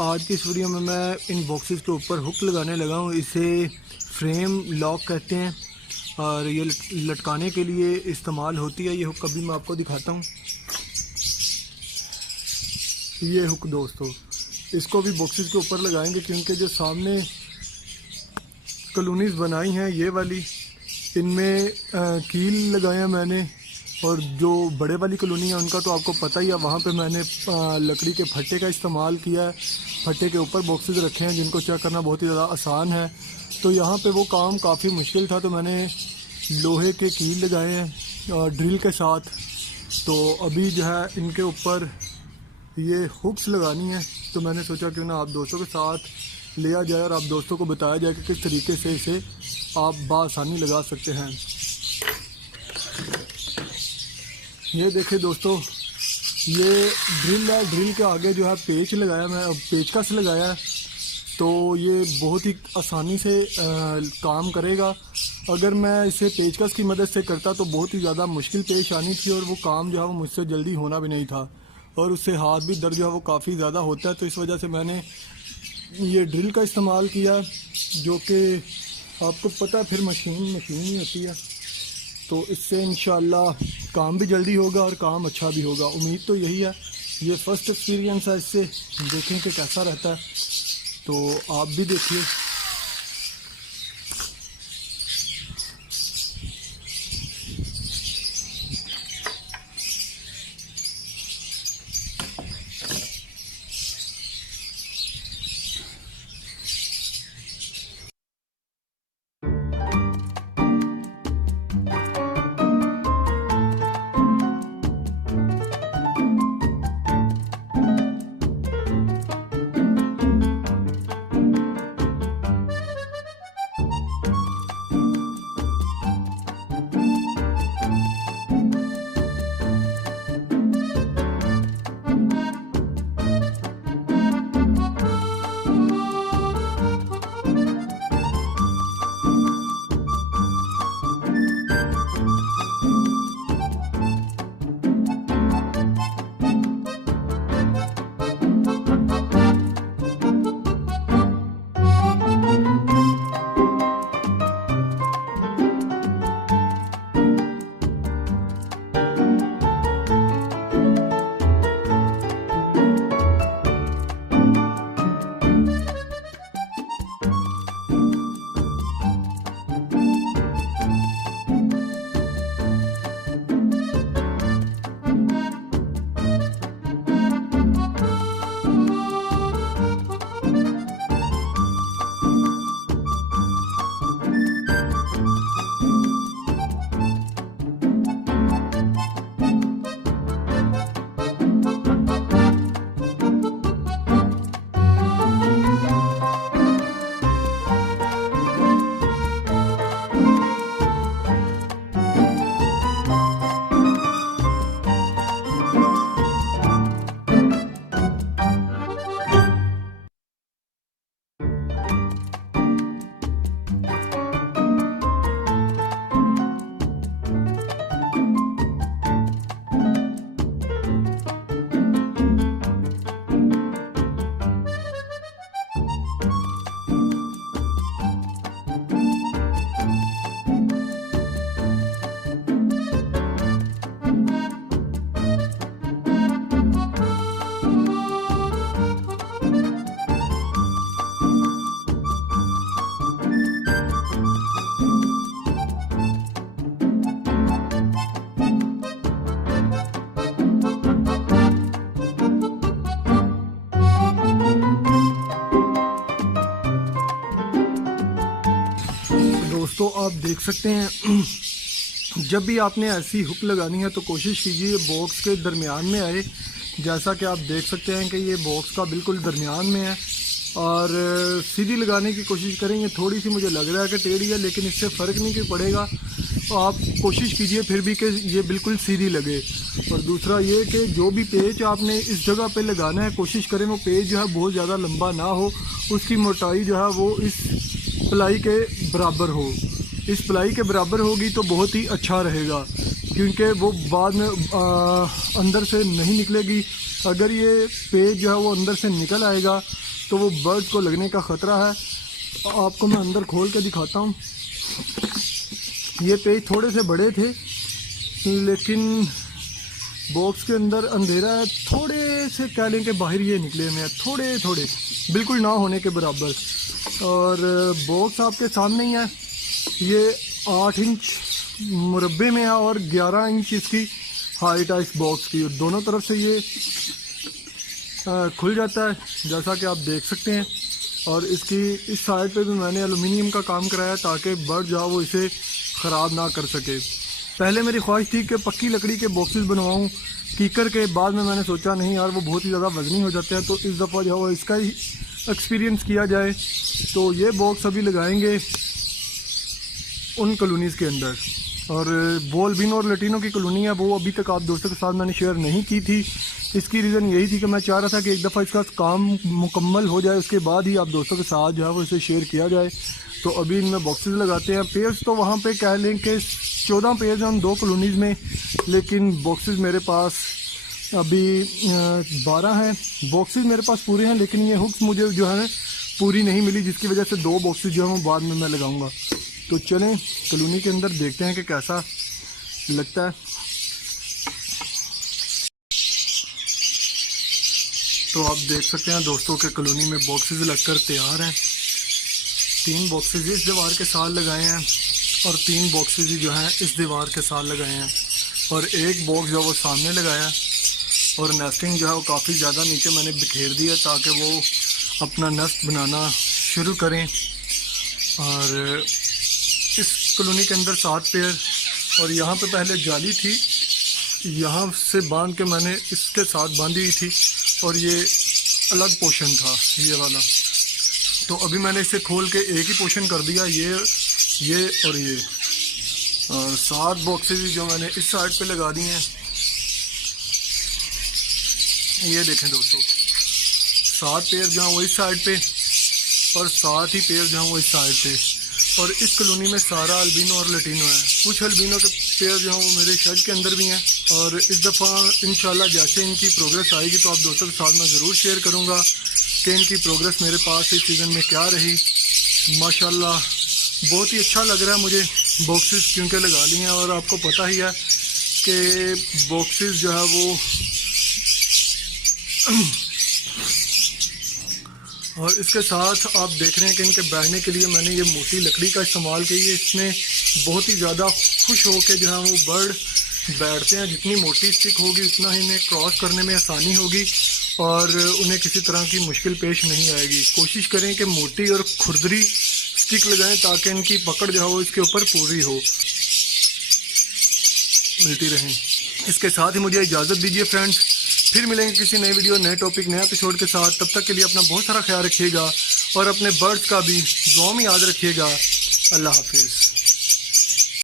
आज की इस वीडियो में मैं इन बॉक्सेस के ऊपर हुक लगाने लगा हूँ। इसे फ्रेम लॉक कहते हैं और ये लटकाने के लिए इस्तेमाल होती है ये हुक। अभी मैं आपको दिखाता हूँ। ये हुक दोस्तों, इसको भी बॉक्सेस के ऊपर लगाएंगे क्योंकि जो सामने कॉलोनीज़ बनाई हैं ये वाली, इनमें कील लगाए हैं मैंने। और जो बड़े वाली कॉलोनी है उनका तो आपको पता ही है, वहाँ पे मैंने लकड़ी के फट्टे का इस्तेमाल किया है। फट्टे के ऊपर बॉक्सेस रखे हैं जिनको चेक करना बहुत ही ज़्यादा आसान है। तो यहाँ पे वो काम काफ़ी मुश्किल था, तो मैंने लोहे के कील लगाए हैं ड्रिल के साथ। तो अभी जो है इनके ऊपर ये हुक्स लगानी है, तो मैंने सोचा क्यों ना आप दोस्तों के साथ लिया जाए और आप दोस्तों को बताया जाए कि किस तरीके से इसे आप बासानी लगा सकते हैं। ये देखें दोस्तों, ये ड्रिल है। ड्रिल के आगे जो है पेच लगाया, मैं पेचकस लगाया है, तो ये बहुत ही आसानी से काम करेगा। अगर मैं इसे पेचकस की मदद से करता तो बहुत ही ज़्यादा मुश्किल पेश आनी थी और वो काम जो है वो मुझसे जल्दी होना भी नहीं था, और उससे हाथ भी दर्द जो है वो काफ़ी ज़्यादा होता है। तो इस वजह से मैंने ये ड्रिल का इस्तेमाल किया, जो कि आपको पता है फिर मशीन ही होती है। तो इससे इंशाल्लाह काम भी जल्दी होगा और काम अच्छा भी होगा। उम्मीद तो यही है। ये फर्स्ट एक्सपीरियंस है, इससे देखें कि कैसा रहता है, तो आप भी देखिए। दोस्तों आप देख सकते हैं, जब भी आपने ऐसी हुक लगानी है तो कोशिश कीजिए बॉक्स के दरमियान में आए। जैसा कि आप देख सकते हैं कि ये बॉक्स का बिल्कुल दरमियान में है, और सीधी लगाने की कोशिश करेंगे। थोड़ी सी मुझे लग रहा है कि टेढ़ी है, लेकिन इससे फ़र्क नहीं पड़ेगा। तो आप कोशिश कीजिए फिर भी कि ये बिल्कुल सीधी लगे। और दूसरा ये कि जो भी पेच आपने इस जगह पे लगाना है, कोशिश करें वो पेच जो है बहुत ज़्यादा लंबा ना हो, उसकी मोटाई जो है वो इस प्लाई के बराबर हो। इस प्लाई के बराबर होगी तो बहुत ही अच्छा रहेगा, क्योंकि वो बाद में अंदर से नहीं निकलेगी अगर ये पेज जो है वो अंदर से निकल आएगा तो वो बर्ड को लगने का ख़तरा है। आपको मैं अंदर खोल के दिखाता हूँ। ये पेज थोड़े से बड़े थे लेकिन बॉक्स के अंदर अंधेरा है, थोड़े से कह लें कि बाहर ये निकले हुए हैं, थोड़े थोड़े, बिल्कुल ना होने के बराबर। और बॉक्स आपके सामने ही है। ये 8 इंच मुरब्बे में है और 11 इंच इसकी हाइट है इस बॉक्स की। और दोनों तरफ से ये खुल जाता है जैसा कि आप देख सकते हैं। और इसकी इस साइड पे भी मैंने एलुमिनियम का काम कराया ताकि बर्ड जो है वो इसे ख़राब ना कर सके। पहले मेरी ख्वाहिश थी कि पक्की लकड़ी के बॉक्सेस बनवाऊं कीकर के, बाद में मैंने सोचा नहीं यार वो बहुत ही ज़्यादा वजनी हो जाते हैं, तो इस दफ़ा जो है इसका ही एक्सपीरियंस किया जाए। तो ये बॉक्स अभी लगाएंगे उन कॉलोनीज़ के अंदर। और वो अल्बिनो और लैटिनो की कॉलोनी है, वो अभी तक आप दोस्तों के साथ मैंने शेयर नहीं की थी। इसकी रीज़न यही थी कि मैं चाह रहा था कि एक दफ़ा इसका काम मुकम्मल हो जाए, उसके बाद ही आप दोस्तों के साथ जो है वो इसे शेयर किया जाए। तो अभी इनमें बॉक्सेस लगाते हैं। पेयर्स तो वहाँ पे कह लें कि 14 पेयर्स हैं उन 2 कॉलोनीज़ में, लेकिन बॉक्सेस मेरे पास अभी 12 हैं। बॉक्सेस मेरे पास पूरे हैं लेकिन ये हुक्स मुझे जो है पूरी नहीं मिली, जिसकी वजह से 2 बॉक्सेस जो है वो बाद में मैं लगाऊंगा। तो चलें कॉलोनी के अंदर देखते हैं कि कैसा लगता है। तो आप देख सकते हैं दोस्तों के कॉलोनी में बॉक्सेस लगकर तैयार हैं। 3 बॉक्सेस इस दीवार के साथ लगाए हैं और 3 बॉक्सेस जो हैं इस दीवार के साथ लगाए हैं और एक बॉक्स जो है वो सामने लगाया। और नेस्टिंग जो है वो काफ़ी ज़्यादा नीचे मैंने बिखेर दी है ताकि वो अपना नेस्ट बनाना शुरू करें। और इस कॉलोनी के अंदर 7 पेयर, और यहाँ पे पहले जाली थी, यहाँ से बांध के मैंने इसके साथ बांधी हुई थी और ये अलग पोर्शन था ये वाला। तो अभी मैंने इसे खोल के एक ही पोर्शन कर दिया, ये और ये। 7 बॉक्सेस जो मैंने इस साइड पे लगा दिए हैं। ये देखें दोस्तों, 7 पेयर जो हैं वो इस साइड पे और 7 ही पेयर जो हैं वो इस साइड पे। और इस कॉलोनी में सारा अल्बिनो और लैटिनो है। कुछ अल्बिनो के पेयर जो हैं वो मेरे शेड के अंदर भी हैं। और इस दफ़ा इंशाल्लाह जैसे इनकी प्रोग्रेस आएगी तो आप दोस्तों के साथ मैं ज़रूर शेयर करूँगा कि इनकी प्रोग्रेस मेरे पास इस सीज़न में क्या रही। माशाल्लाह बहुत ही अच्छा लग रहा है मुझे बॉक्सेस क्योंकि लगा लिए हैं। और आपको पता ही है कि बॉक्सेस जो है वो और इसके साथ आप देख रहे हैं कि इनके बैठने के लिए मैंने ये मोटी लकड़ी का इस्तेमाल की है। इसमें बहुत ही ज़्यादा खुश हो के जो है वो बर्ड बैठते हैं। जितनी मोटी स्टिक होगी उतना ही इन्हें क्रॉस करने में आसानी होगी और उन्हें किसी तरह की मुश्किल पेश नहीं आएगी। कोशिश करें कि मोटी और खुरदरी स्टिक लगाएं ताकि इनकी पकड़ जो है वो इसके ऊपर पूरी हो, मिलती रहें। इसके साथ ही मुझे इजाज़त दीजिए फ्रेंड्स, फिर मिलेंगे किसी नए वीडियो, नए टॉपिक, नया एपिसोड के साथ। तब तक के लिए अपना बहुत सारा ख्याल रखिएगा और अपने बर्ड्स का भी दुआ में याद रखिएगा। अल्लाह हाफिज़।